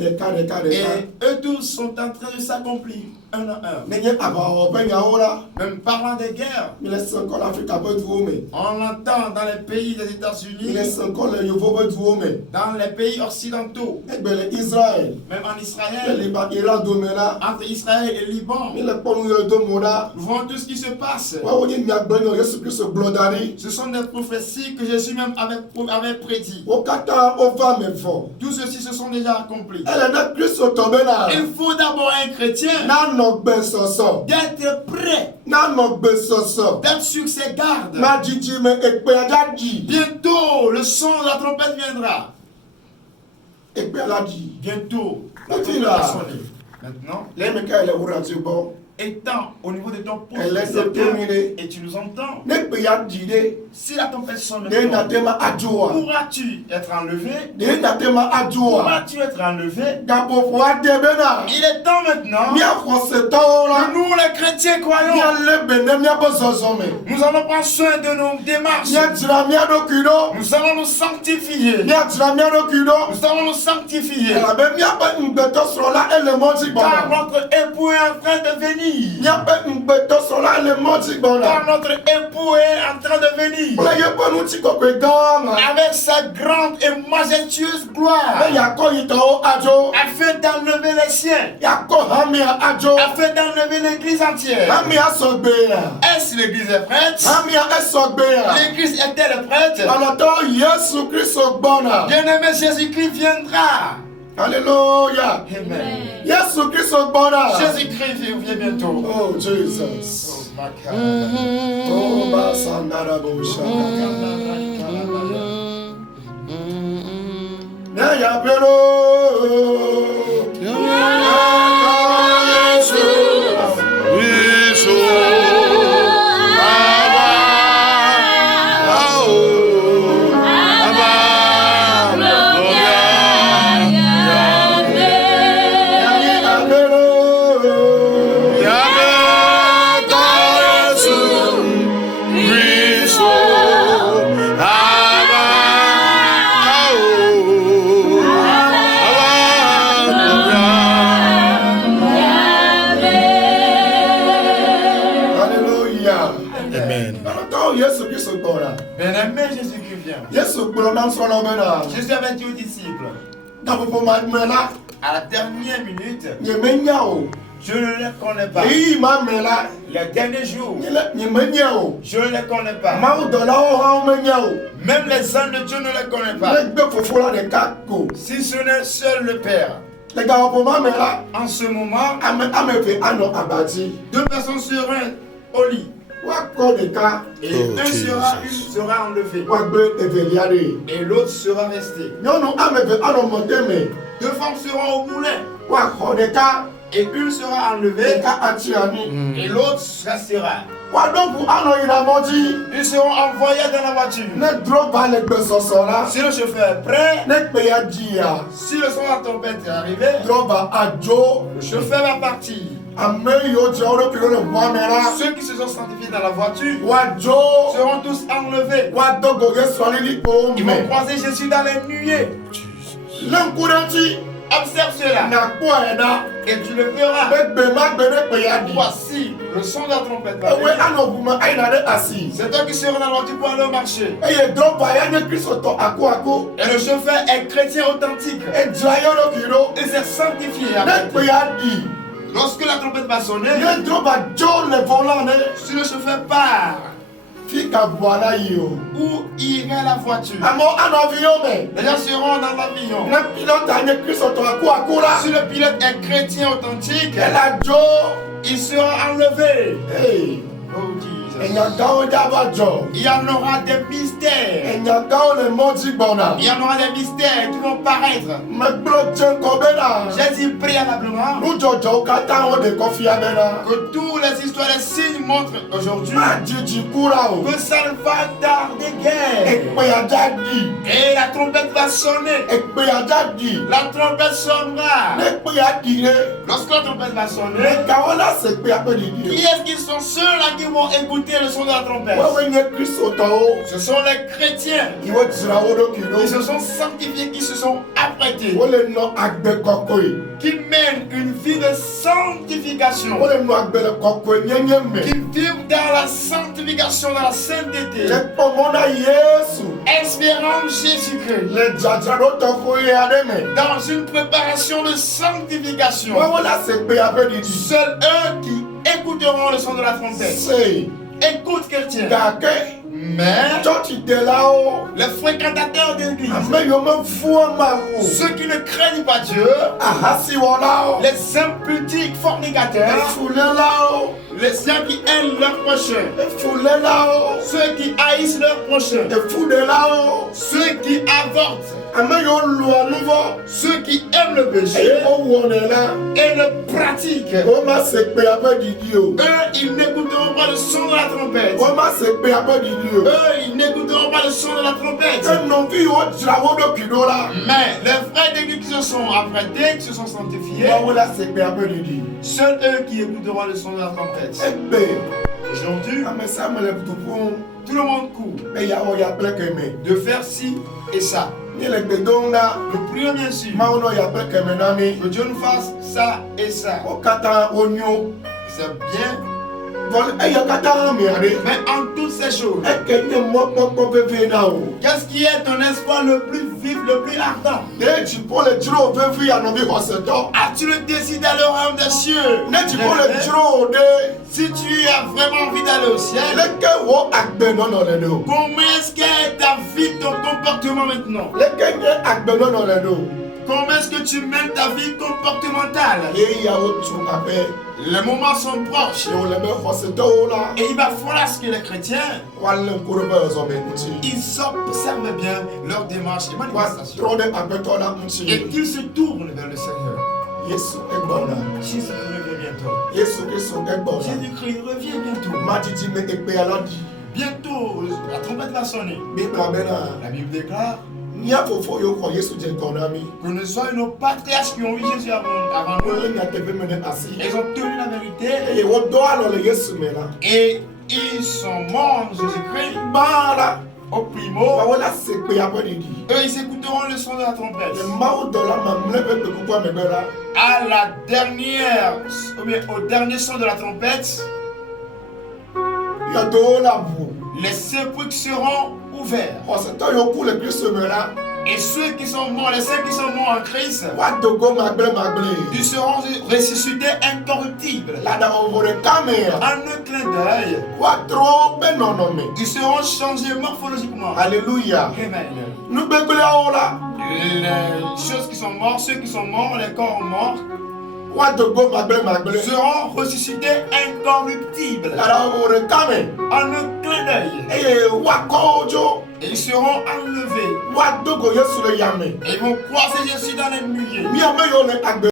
Et eux tous sont en train de s'accomplir un à un. Même parlant des guerres, on l'entend dans les pays des États-Unis, dans les pays occidentaux, même en Israël, entre Israël et Liban. Nous voyons tout ce qui se passe. Ce sont des prophéties que Jésus même avait prédit. Tout ceci se sont déjà accomplis. Il faut d'abord un chrétien d'être prêt, d'être sur ses gardes. Bientôt, le son de la trompette viendra. Bientôt, la trompette va sonner. Maintenant, étant au niveau de ton poste et tu nous entends, si la tempête sonne, pourras-tu être enlevé? Pourras-tu être enlevé? Il est temps maintenant que nous les chrétiens croyons, nous allons prendre soin de nos démarches, nous allons nous sanctifier, nous allons nous sanctifier, car notre époux est en train de venir. Car notre époux est en train de venir avec sa grande et majestueuse gloire, afin d'enlever les siens, afin d'enlever l'église entière. Est-ce l'église est prête? L'église est-elle prête? Bien-aimé, Jésus-Christ viendra. Alléluia. Amen. Jésus-Christ Jésus-Christ vient bientôt. Oh, Jesus. Oh, Basandara Bien-aimé, Jésus-Christ vient. Jésus avait dit aux disciples, à la dernière minute, je ne les connais pas. Les derniers jours, je ne les connais pas. Même les âmes de Dieu ne les connaissent pas. Si ce n'est seul le Père. En ce moment, deux personnes seront au lit. Et une sera enlevé et l'autre sera resté. Deux femmes seront au moulin et une sera enlevée et l'autre restera. Ils seront envoyés dans la voiture. Si le chauffeur est prêt, si le son de la tempête est arrivé, le chauffeur va partir. Ceux qui se sont sanctifiés dans la voiture seront tous enlevés. Ils vont croiser Jésus dans les nuées. Observe cela et tu le verras. Voici, le son de la trompette va venir. C'est toi qui seras dans la voiture pour aller au marché. Et le chauffeur est chrétien authentique. Il s'est sanctifié avec Dieu. Lorsque la trompette va sonner, si le chauffeur part, où irait la voiture? Les gens seront dans l'avion. Si le pilote est chrétien authentique, il sera enlevé. Oh Jesus. Il y en aura des mystères. Il y en aura des mystères qui vont paraître. J'ai dit préalablement que toutes les histoires, les signes montrent aujourd'hui que ça ne va tarder guère. Et la trompette va sonner. La trompette sonnera. Lorsque la trompette va sonner, qui est-ce qui sont ceux-là qui vont écouter écouter le son de la trompette. Wawe nye Kristo tɔwo. Ce sont les chrétiens Iwo dzra wo ɖokui ɖo. qui se sont sanctifiés, qui se sont apprêtés, Wole nɔ agbe kɔkɔe. qui mènent une vie de sanctification, Wole nɔ agbe le kɔkɔe nyenye me. qui vivent dans la sanctification, dans la sainteté, Le kpɔmɔ na Yesu. espérant Jésus-Christ, Le dzadzraɖo tɔxɔe aɖe me. dans une préparation de sanctification. Wawo la se gbe aƒe ɖiɖi. Seuls eux qui écouteront le son de la trompette. Se. Écoute, chrétien. Gake. Mais Tsɔtsitelawo. les fréquentateurs d'église, Ame yiwo mevua Mawu. ceux qui ne craignent pas Dieu, Ahasiwɔlawo. les impudiques fornicateurs, Efulelawo. les gens qui aiment leur prochain, Efulelawo. ceux qui haïssent leur prochain, Efudelawo. ceux qui avortent, Ame yiwo lua nu vɔ. ceux qui aiment le péché Eye wowɔnɛ la. et le pratiquent. Woma se gbe aƒe ɖiɖi o. Eux, ils n'écouteront pas le son de la trompette. Woma se gbe aƒe ɖiɖi o. Eux, ils n'écouteront pas le son de la trompette. Ke nɔvi yiwo dzra wo ɖokui ɖo la. Mais les frères d'église qui se sont apprêtés, qui se sont sanctifiés, Wawo la se gbe aƒe ɖiɖi. seuls eux qui écouteront le son de la trompette. Egbe. Aujourd'hui, Ame sia ame le du ƒum tout le monde court be yeawɔ ya kple keme. de faire ci et ça. Mi le gbe dom ɖa. Nous prions bien sûr Mawu nɔ ya kple keme na mi. que Dieu nous fasse ça et ça. Wo katã wonyo. C'est bien, Vɔ eya katã mia ɖe. mais en toutes ces choses, Eke nye mɔkpɔkpɔ vevie na wo. qu'est-ce qui est ton espoir le plus vif, le plus ardent? Ne dziƒo le dzro vevi anɔvi xɔsetɔ. As-tu le désir d'aller au royaume des cieux? Ne dziƒo le dzro ɖe. Si tu as vraiment envie d'aller au ciel, Leke wo agbenɔnɔ le ɖo. comment est-ce qu'est ta vie, ton comportement maintenant? Leke nye agbenɔnɔ le ɖo. Comment est-ce que tu mènes ta vie comportementale? Ye yawo tu aƒe. Les moments sont proches Ye wole be xɔsetɔwo la. et il va falloir ce que les chrétiens, Woalé ŋku ɖe be zɔme ŋuti. ils observent bien leur démarche et manifestation Woatrɔ ɖe aƒetɔ la ŋuti. et qu'ils se tournent vers le Seigneur. Yesu egbɔna. Jésus-Christ revient bientôt. Yesu Kristo egbɔna. Jésus-Christ revient bientôt. Madidi me ekpea la di. Bientôt, la trompette va sonner. Bibla bena. La Bible déclare Mía fofo yiwo xɔ Yesu dze ŋgɔ na mi. que ne soient nos patriarches qui ont vu Jésus avant nous. Wole nyateƒe me ɖe asi. Ils ont tenu la vérité Eye wodɔ alɔ le Yesu me la. et ils sont morts en Jésus-Christ. Gbã la. Au primo, Woawo la se kpea ƒe ɖiɖi. eux ils écouteront le son de la trompette. Le mawudɔla mamlɛ ƒe gbeƒuƒua megbe la. À la dernière, ou bien au dernier son de la trompette, Yɔdowo la ʋu. les sépulcres seront ouverts. Xɔsetɔ yiwo ku le Kristo me la. Et ceux qui sont morts, les saints qui sont morts en Christ, Woado go magble. ils seront ressuscités incorruptibles. Laɖawɔwɔ ɖeka mea. En un clin d'œil, Woatrɔ woƒe nɔnɔme. ils seront changés morphologiquement. Alléluia. Amen. Nugbegblẽawo la. Les choses qui sont mortes, ceux qui sont morts, les corps morts, Woado go magble. seront ressuscités incorruptibles. Laɖawɔwɔ ɖeka me. En un clin d'œil. Eye woakɔ wo dzo. Et ils seront enlevés. Woado go Yesu le yame. Et ils vont croiser Jésus dans les nuées. Mía me yiwo le agbe